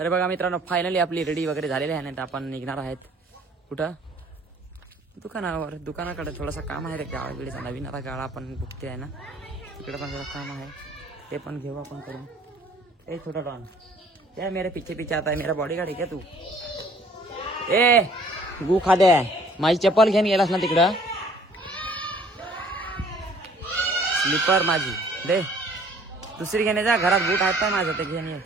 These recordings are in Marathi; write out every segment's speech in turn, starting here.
तर बघा मित्रांनो, फायनली आपली रेडी वगैरे झालेली आहे. तर आपण निघणार आहेत कुठं, दुकानावर. दुकानाकडे थोडासा काम आहे. गावाकडे नवीन आता गाळा आपण बुकते आहे ना, तिकडे पण थोडं काम आहे, ते पण घेऊ आपण करून. ए छोटा डॉन, क्या मेरे पीछे पीछे आता है, मेरा बॉडीगार्ड है क्या तू? ए गु खा दे, माझी चप्पल घेऊन गेलास ना तिकडं, स्लीपर माझी दे, दुसरी घेणे जा. घरात बूट आहेत काय माझं, ते घेऊन ये.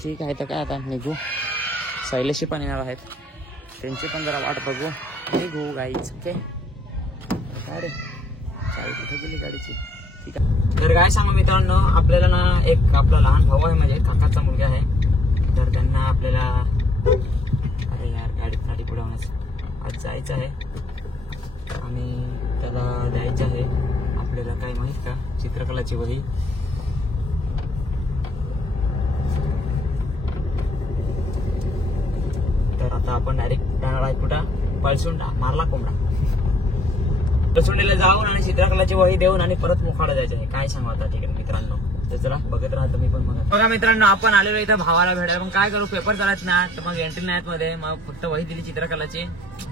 ठीक आहे, तर काय आता निघू. शैलेशी पण येणार आहेत, त्यांची पण जरा वाट बघू. निघू गाईच. ओके, काय रे चावी कुठे गेली गाडीची? ठीक आहे. तर काय सांगू मित्रांनो, आपल्याला ना एक आपला लहान भाऊ आहे, म्हणजे काकाचा मुलगा आहे. तर त्यांना आपल्याला, अरे यार गाडी पुढे होण्यास आज जायचं आहे आणि त्याला द्यायचं आहे आपल्याला, काय माहित का, चित्रकलाची वही. तर आता आपण डायरेक्ट जाणार आहे कुठं, पळसुंडा. मारला कोंबडा. पळसुंडीला जाऊन आणि चित्रकलाची वही देऊन आणि परत मोखाडा जायचं आहे. काय सांगू आता, ठीक आहे मित्रांनो. तर चला बघत राहा तुम्ही पण. बघा मित्रांनो, आपण आलेलो इथं भावाला भेटायला. पण काय करू, पेपर चालत नाही, तर मग एंट्री नाहीत मध्ये, मग फक्त वही दिली चित्रकलाची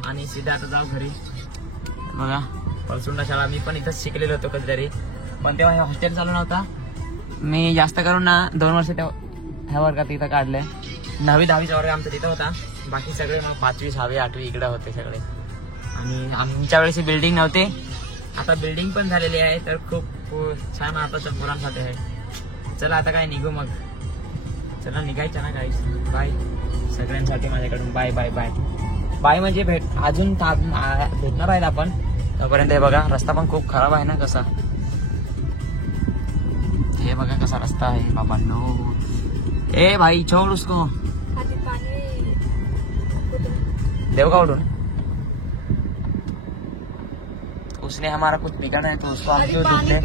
आणि सीधा आता जाऊ घरी. बघा पळसुंडा शाळा, मी पण इथंच शिकलेलो होतो कधीतरी, पण तेव्हा हॉस्टेल चालू नव्हता. मी जास्त करून ना 2 वर्ष ह्या वर्गात इथं काढले. 9वी 10वीचा वर्ग आमचा तिथं होता, बाकी सगळे मग 5वी 6वी 8वी इकडे होते सगळे. आणि आमच्या वेळेस बिल्डिंग नव्हते, आता बिल्डिंग पण झालेली आहे. तर खूप छान आताच्या मुलांसाठी आहे. चला आता काय निघू मग, चला निघायचं ना गाईस. बाय सगळ्यांसाठी माझ्याकडून, बाय बाय बाय बाय. म्हणजे अजून भेटणार आहेत आपण तोपर्यंत. हे बघा रस्ता पण खूप खराब आहे ना कसा, हे बघा कसा रस्ता आहे बाबांनो. ए भाई छोड़ उसको, देव का उठून. उसने हमारा कुछ बिगाड़ा है तो उसको हम क्यों दुखले.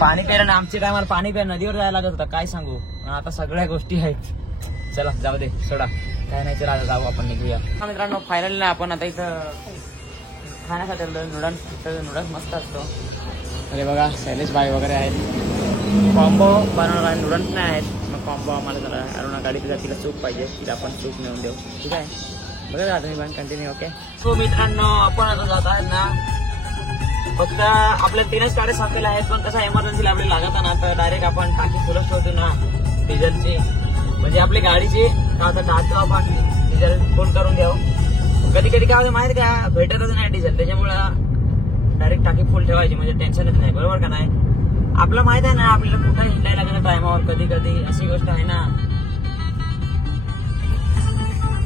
पाणी प्यायला आमच्या टायमाला पाणी प्यायला नदीवर जायला लागत होतं, काय सांगू. आता सगळ्या गोष्टी आहेत. चला जाऊ दे, सोडा काय नाही. चला जाऊ आपण निघूया. मित्रांनो फायनली आपण आता इथं खाण्यासाठी नूडल्स मस्त असतो. अरे बघा शैलेश भाई वगैरे आहेत, कॉम्बो बनवणार. नूडल्स नाही आहेत, मग कॉम्बो आम्हाला जरा अरुणा गाडी तिला सूप पाहिजे, तिला आपण सूप नेऊन देऊ. ठीक आहे, बघा जा तुम्ही पण कंटिन्यू. ओके. सो मित्रांनो, आपण आता जात आहेत ना, फक्त आपल्या 3च गाड्या सापलेल्या आहेत, पण कसं इमर्जन्सीला आपल्याला लागत ना, तर डायरेक्ट आपण टाकी फुलच ठेवतो ना डिझेलची, म्हणजे आपली गाडीची टाकतो आपण डिझेल फुल करून घ्यावं. कधी कधी काय माहिती का, भेटतच नाही डिझेल, त्याच्यामुळं डायरेक्ट टाकी फुल ठेवायची, म्हणजे टेन्शनच नाही. बरोबर का नाही. आपलं माहित आहे ना आपल्याला कुठं हिंडायला लागलं टायमावर, कधी कधी अशी गोष्ट आहे ना.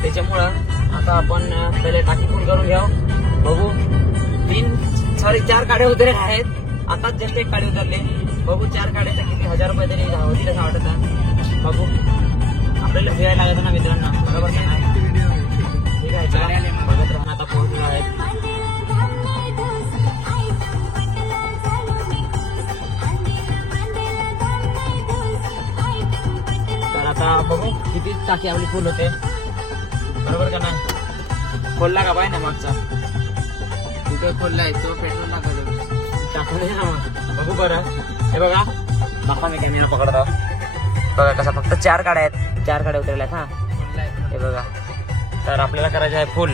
त्याच्यामुळं आता आपण पहिले टाकी फुल करून घ्यावं. बघू 4 गाड्या उतरले आहेत, आताच जस्ट एक गाडी उतरले. बघू 4 गाड्याचा किती 1000 रुपये तरी होतील असं वाटत. बघू आपल्याला फिरायला लागत ना मित्रांनो, बरोबर का नाही. ठीक आहे, चला बघत राहणार. आता पोहोचलो आहेत. तर आता बघू किती टाकी आपली फुल होते, बरोबर का नाही. खोलला का बाय ना मागचा, तिथे खोललाय तो, पेट्रोल टाकले ना. बघू बरं, हे बघा दाखवा, मी कॅमेरा पकडतो. बघा कसा फक्त 4 गाड्या आहेत, 4 गाड्या उतरल्यात. हा हे बघा. तर आपल्याला करायचं आहे फुल.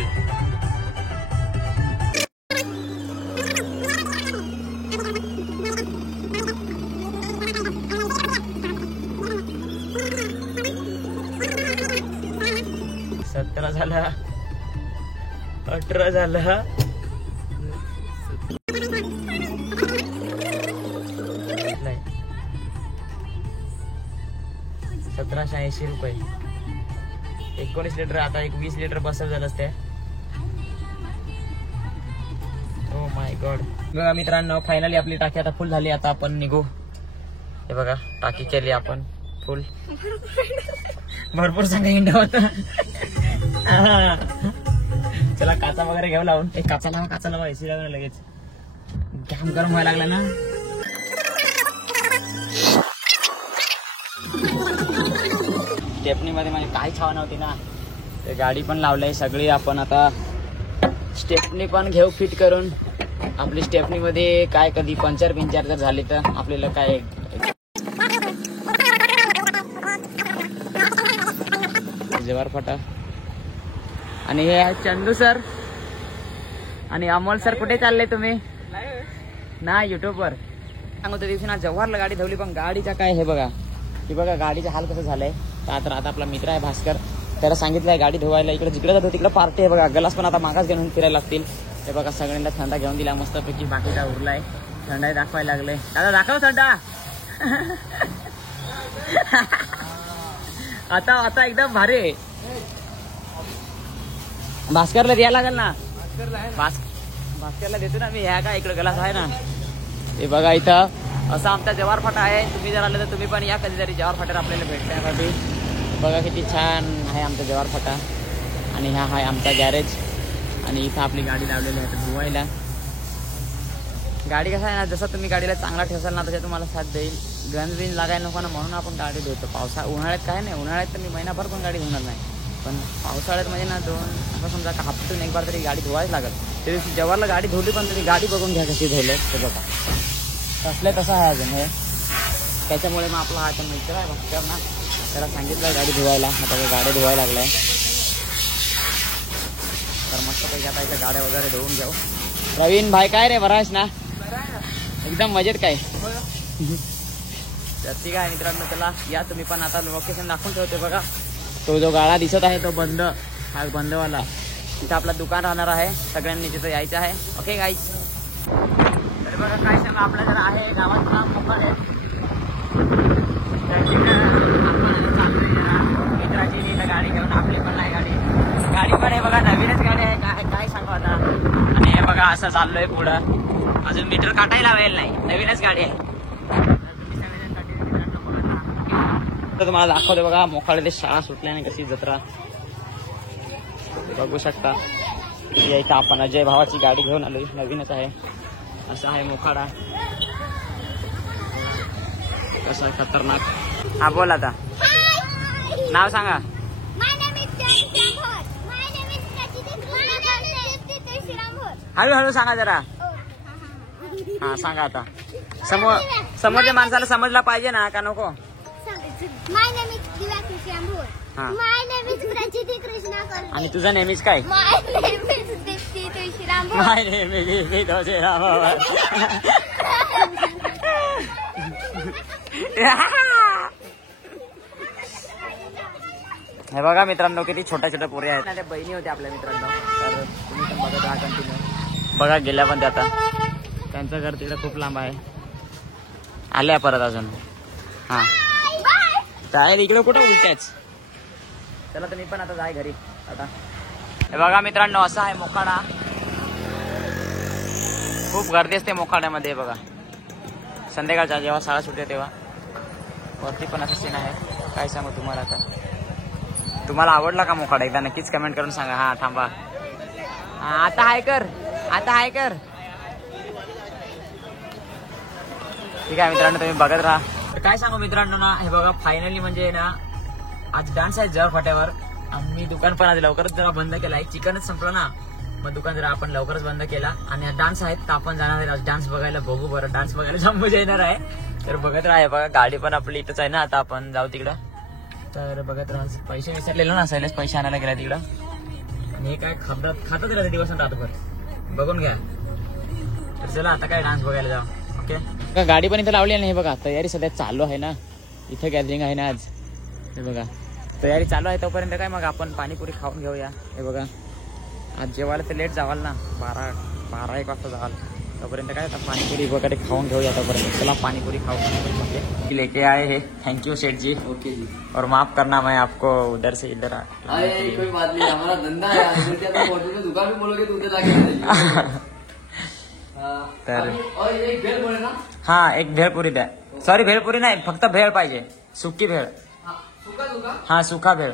सतरा झाला, 18 झालं, 1780 रुपये. 19 लिटर. आता 20 लिटर बसल झालं असते. Oh my God. बघा मित्रांनो, फायनली आपली टाकी आता फुल झाली. आता आपण निघू. हे बघा टाकी केली आपण फुल. भरपूर सांगा हिंडा होता. चला काचा वगैरे घेऊ लावून. एक काचा लावा एसी लावून लगेच. कॅम गरम व्हायला लागला ना. स्टेपनी मध्ये म्हणजे काही छावा नव्हती ना, ते गाडी पण लावलंय सगळी. आपण आता स्टेपनी पण घेऊ फिट करून. आपली स्टेपनी मध्ये काय कधी पंचर जर झाली तर आपल्याला काय जवार फाटा. आणि हे आहे चंदू सर आणि अमोल सर. कुठे चालले तुम्ही? ना युट्यूबवर सांगू. त्या दिवशी ना जव्हारला गाडी धवली, पण गाडीचा काय हे बघा, हे बघा गाडीचा हाल कसं झालंय. तर आता आपला मित्र आहे भास्कर, त्याला सांगितलंय गाडी धुवायला. इकडे जिकडे जातो तिकडे पार्टी आहे बघा. गलास पण आता मागास घेऊन फिरायला लागतील. ते बघा सगळ्यांना थंडा घेऊन दिला मस्तपैकी. बाकीचा उरलाय थंडाही दाखवायला लागले. दादा दाखव थंडा. आता एकदम भारी. भास्करला द्यायला लागेल ना. भास्करला देतो ना मी. ह्या का इकडे गलास आहे ना. हे बघा इथं असा आमचा जवार फाटा आहे. तुम्ही जर आले तर तुम्ही पण या कधीतरी जवार फाट्यावर आपल्याला भेटण्यासाठी. बघा किती छान आहे आमचा जवार फाटा. आणि हा आहे आमचा गॅरेज. आणि इथं आपली गाडी लावलेली आहे धुवायला. गाडी कसं आहे ना, जसं तुम्ही गाडीला चांगला ठेवाल ना तसे तुम्हाला साथ देईल. गंज बिंज लागायला नको ना, म्हणून आपण गाडी धुतो. उन्हाळ्यात काय नाही, उन्हाळ्यात तर मी महिनाभर पण गाडी धुणार नाही. पण पावसाळ्यात म्हणजे ना आता समजा हप्त्यातून एक बार तरी गाडी धुवायच लागत. त्या दिवशी जवारला गाडी धुवली, पण तरी गाडी बघून घ्या कशी धुवलं ते बघा. कसले तसं आहे अजून हे. त्याच्यामुळे मग आपला हा मित्र आहे भास्कर ना, त्याला सांगितलं गाडी धुवायला. आता गाडी धुवायला लागलाय. तर मस्तपैकी आता इथं गाड्या वगैरे धुवून घेऊ. प्रवीण भाई काय रे, बरा आहेस ना? एकदम मजेत काय. तर ठीक आहे मित्रांनो, चला या तुम्ही पण. आता लोकेशन दाखवून ठेवते बघा. तो जो गाळा दिसत आहे तो बंद, हा बंदवाला. तिथं आपलं दुकान राहणार आहे. सगळ्यांनी तिथं यायचं आहे. Okay guys. तर बघा काय सांगा, आपलं जर आहे गावात काम मोकळ आहे. तर तिकडं आपण चाललोय जरा मित्राची तिथं गाडी घेऊन. आपली पण नाही गाडी पण आहे बघा, नवीनच गाडी आहे. काय सांगू आता. आणि हे बघा असं चाललोय पुढं. अजून मीटर काटायला वेळ नाही, नवीनच गाडी आहे. तर तुम्हाला दाखवते बघा मोखाड्यात शाळा सुटल्याने कशी जत्रा बघू शकता. इथं आपण अजय भावाची गाडी घेऊन आलोय, नवीनच आहे. असं आहे मोखाडा. कसं आहे खतरनाक. हा बोल आता, नाव सांगा. हळूहळू सांगा जरा. हा सांगा आता. समोरच्या माणसाला समजला पाहिजे ना, का नको? आणि तुझं नेहमीच काय? हे बघा मित्रांनो किती छोट्या छोट्या पोरी आहेत. त्या बहिणी होत्या आपल्या मित्रांनो. तर तुम्ही पण बघत राहा कंटिन्यू. बघा गेल्या पण त्या, आता त्यांचं घर तिकडे खूप लांब आहे. आल्या परत अजून. हा काय इकडे कुठं उलट्याच. चला तर मी पण आता जाय घरी आता. हे बघा मित्रांनो असं आहे मोखाडा. खूप गर्दी असते मोखाड्यामध्ये. बघा संध्याकाळच्या जेव्हा शाळा सुटते तेव्हा. वरती पण असं सीन आहे. काय सांगू तुम्हाला आता. तुम्हाला आवडला का मोखाडा? एकदा नक्कीच कमेंट करून सांगा. हा थांबा. आता हाय कर, आता हाय कर. ठीक आहे मित्रांनो, तुम्ही बघत राहा. तर काय सांगू मित्रांनो ना, हे बघा फायनली म्हणजे ना आज डान्स आहे जवार फाट्यावर. आम्ही दुकान पण आज लवकरच जरा बंद केला. एक चिकनच संपलं ना, मग दुकान जरा आपण लवकरच बंद केला. आणि डान्स आहेत तर आपण जाणार आहे आज डान्स बघायला. बघू बरं, डान्स बघायला जम्मू येणार आहे. तर बघत राहा. बघा गाडी पण आपली इथंच आहे ना, आता आपण जाऊ तिकडं. तर बघत राहा. पैसे विसरलेलो ना, असायलाच पैसे आणायला गेला तिकडं. आणि हे काय खातात राहते दिवस रातभर. बघून घ्या. तर चला आता काय डान्स बघायला जाऊ. ओके. गाडी पण इथं लावली आहे. हे बघा तयारी सध्या चालू आहे ना. इथं गॅदरिंग आहे ना आज. हे बघा तयारी चालू आहे. तोपर्यंत काय मग आपण पाणीपुरी खाऊन घेऊया. हे बघा आज जेवायला तर लेट जावाल ना, 12-1 वाजता जावाल. तोपर्यंत काय आता पाणीपुरी वगैरे खाऊन घेऊया. तोपर्यंत चला पाणीपुरी खाऊ. लेके आए है. थैंक यू सेठ जी. ओके जी. और माफ करना मैं आपको उधर से इधर कोई बात नहीं, हमारा धंधा है. दुकान भी बोलोगे तो उधर जाके. तर और एक भेळ बोले ना. हा एक भेळपुरी द्या. सॉरी भेळपुरी नाही, फक्त भेळ पाहिजे. सुकी भेळ. हाँ सूखा भेळ.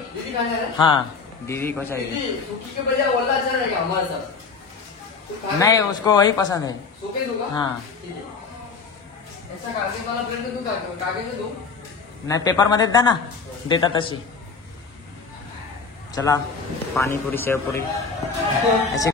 हाँ दीदी को चाहिए. सूखी के बजाय वाला अच्छा रहेगा हमारे साथ. नहीं उसको वही पसंद है. सूखे दूंगा. हाँ ऐसा कागज वाला प्लेट दूंगा. कागज दूं. नाही पेपर मध्ये द्या ना, देता तशी. चला पाणीपुरी शेवपुरी ऐसे